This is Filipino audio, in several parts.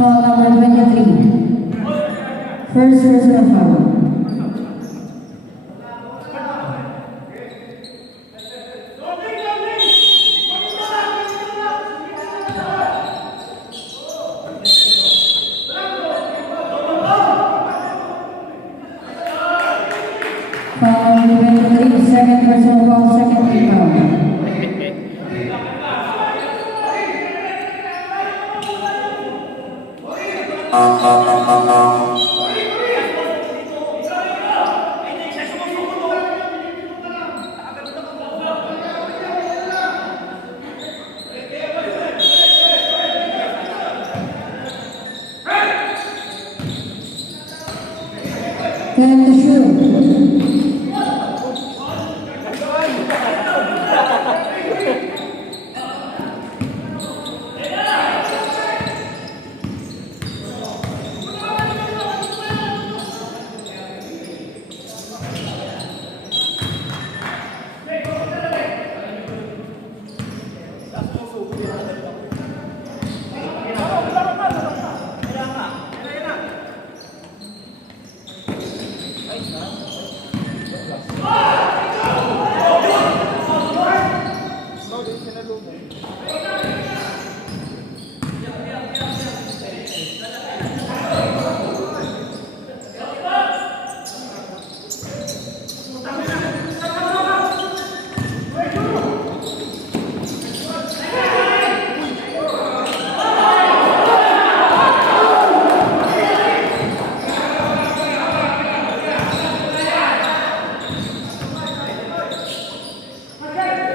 Foul number 23. First personal foul. Foul number 23, second personal foul, second team foul. Time to shoot.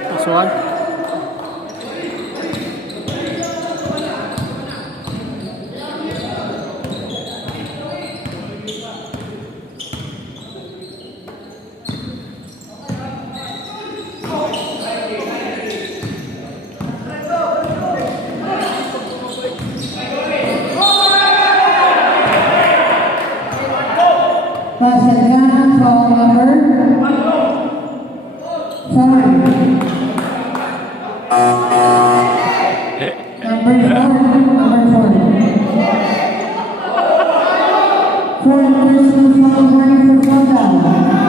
Kasuhan. Pasagana, foul number 4.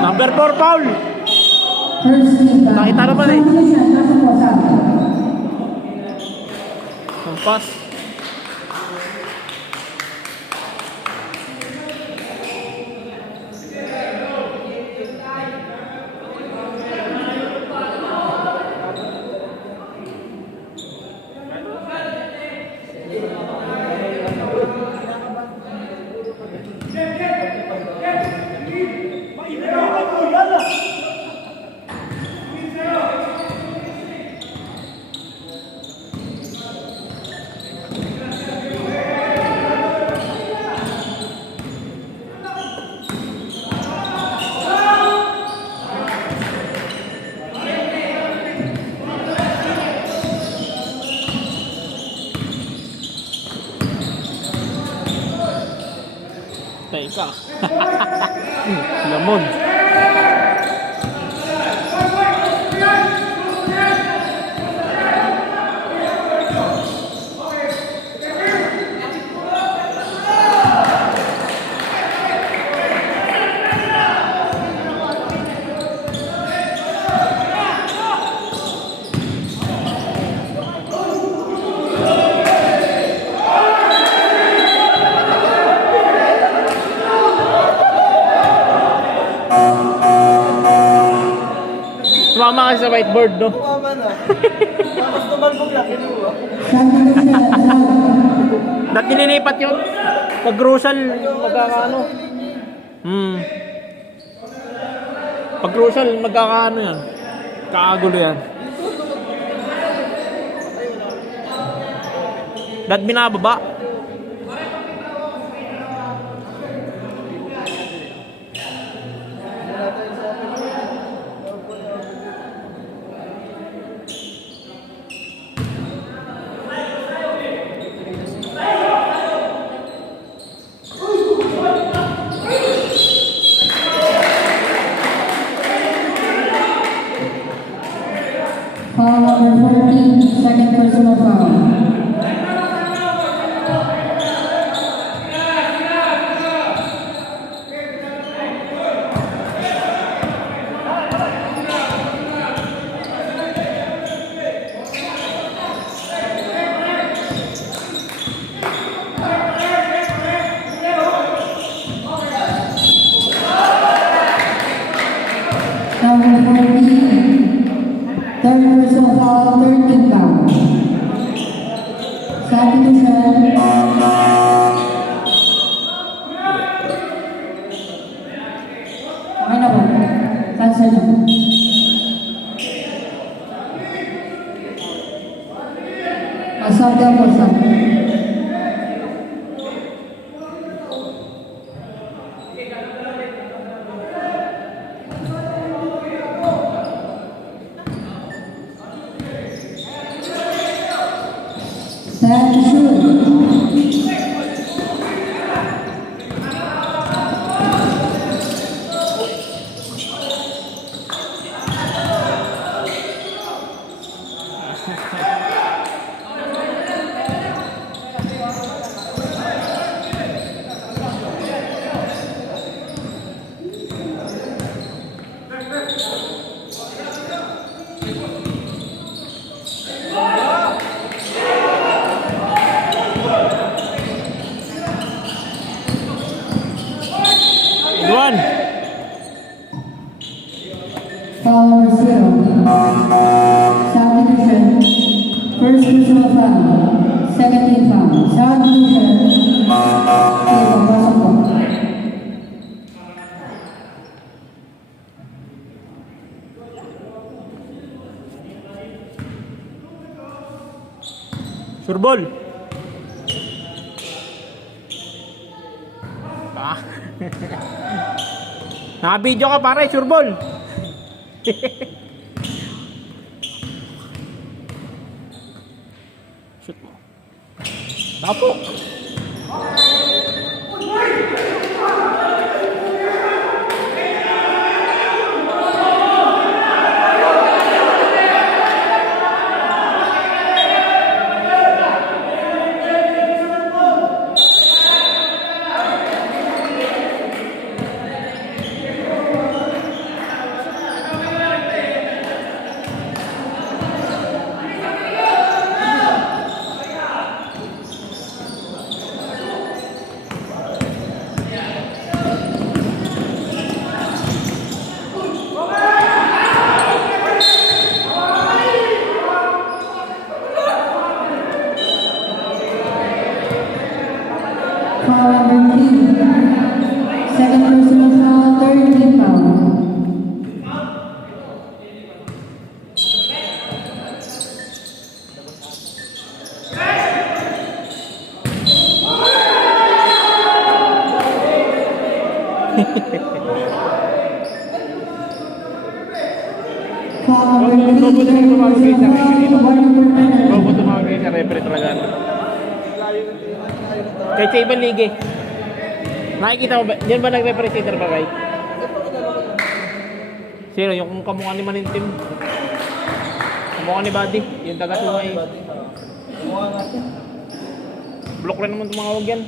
Number 4 foul. Nakita naman eh. Pass. ka. Lamon. Tumama ka sa whiteboard, no? Tumama na. Tapos tumalbog lang, kinuha. Sabi ko siya, Dati nililipat yun. Pag Rosal, magkakaano. Pag Rosal, magkakaano yan. Kakagulo yan. Dati binababa. foul number 14, second personal foul. Number 14, third personal foul, 13 foul. Substitution. Okay na po. Cancel na. Sub daw po, sub. Set to shoot. Duan. Foul number 0. Substitution. First personal foul. Second team foul. Substitution. Okay, papasok po. Surbol. Ah. Naka-video ka pare, surbol. Shoot mo. Tapo. Foul number 3. Second personal foul, third team foul. Foul number 3, second personal foul, 1 per penalty. Bago tumawag sa referee talaga. Kahit sa ibang ligi. Nakikita mo ba? Diyan ba nagre-presenter ba, guys? Sino? Yung kamukha ni Manintim? Kamukha ni Buddy? Yung taga-sungay. Mukha natin. Block rin naman tumawag yan.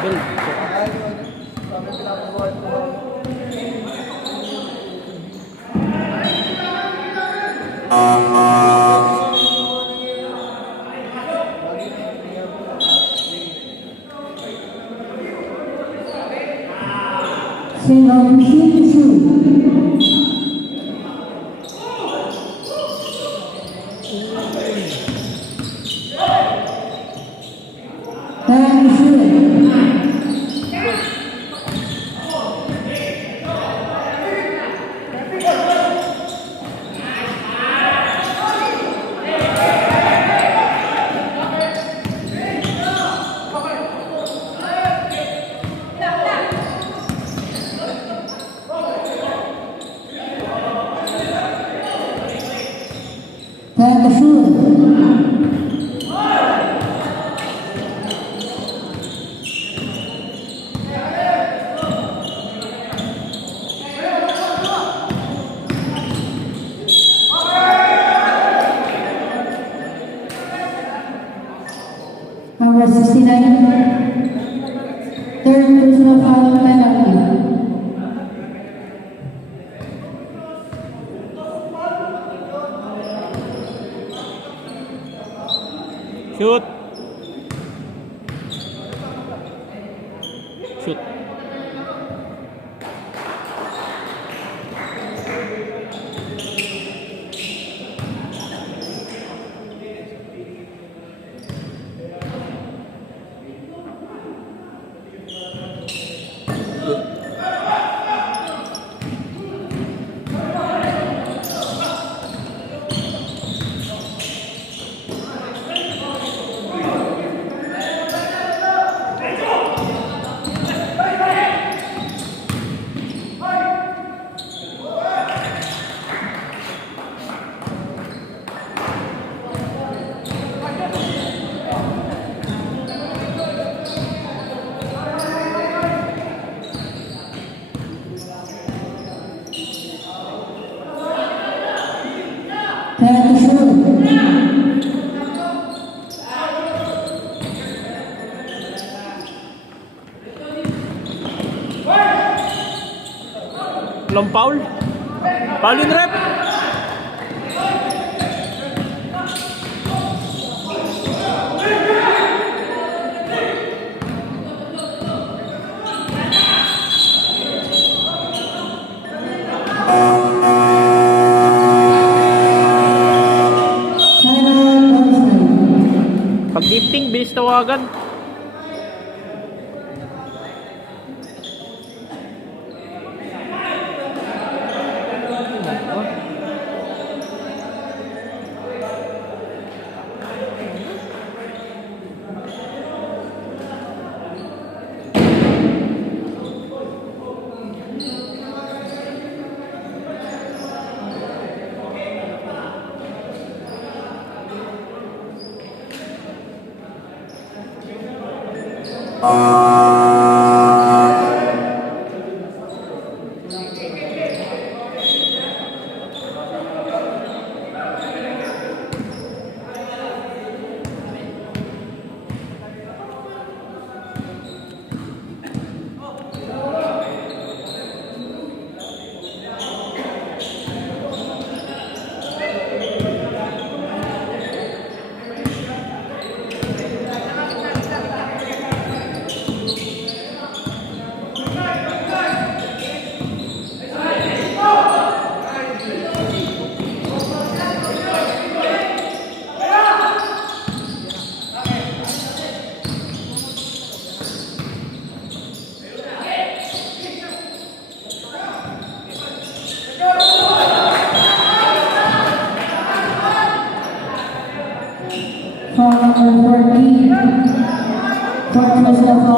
Bill. Kami pinapagawa ito. Single receive to shoot. Time to shoot. Time to shoot. Number 69. Third personal foul penalty. Shoot. Shoot. Time to shoot. Long foul. Foul yun, rep. Timeout, Palestine. Pag gifting, bilis tawagan.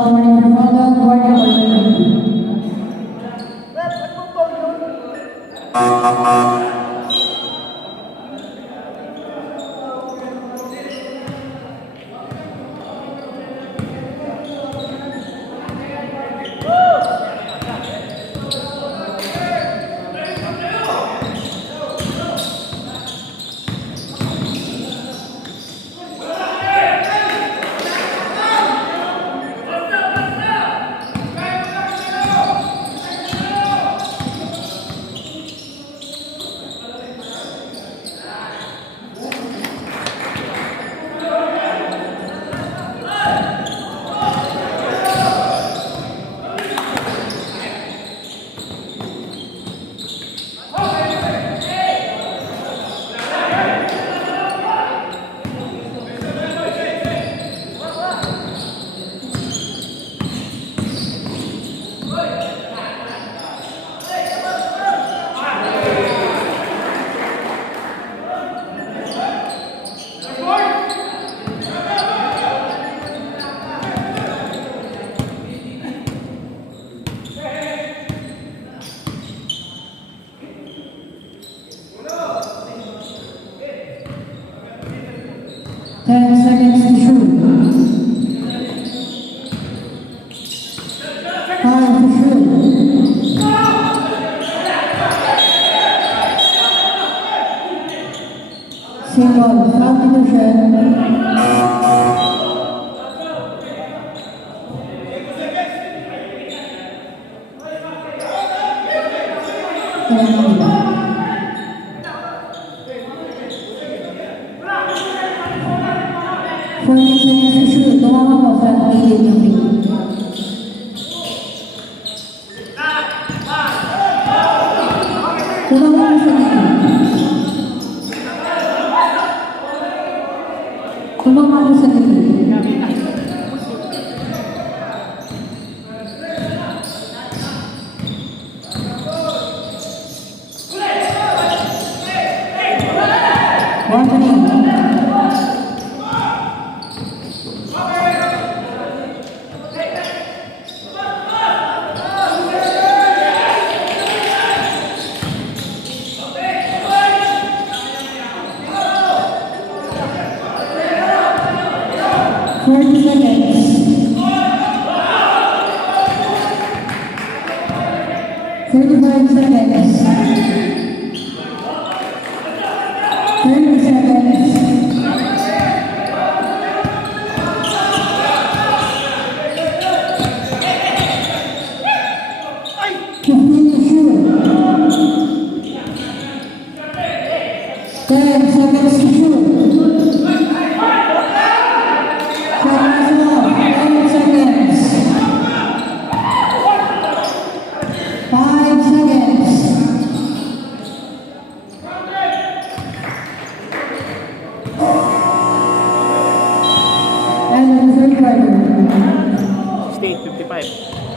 Foul running for Ronaldo, Guardia Guardia. Ten seconds to shoot. 5 to shoot. Single substitution. Fourteen seconds to shoot. Tumama po sa immediately. Tumama po sa Tumama po sa Warning. Forty seconds. 35 seconds. 30 seconds. 15 to shoot. 10 seconds to shoot. Shot is off. 10 seconds. 5 seconds. End of the third quarter. State 55.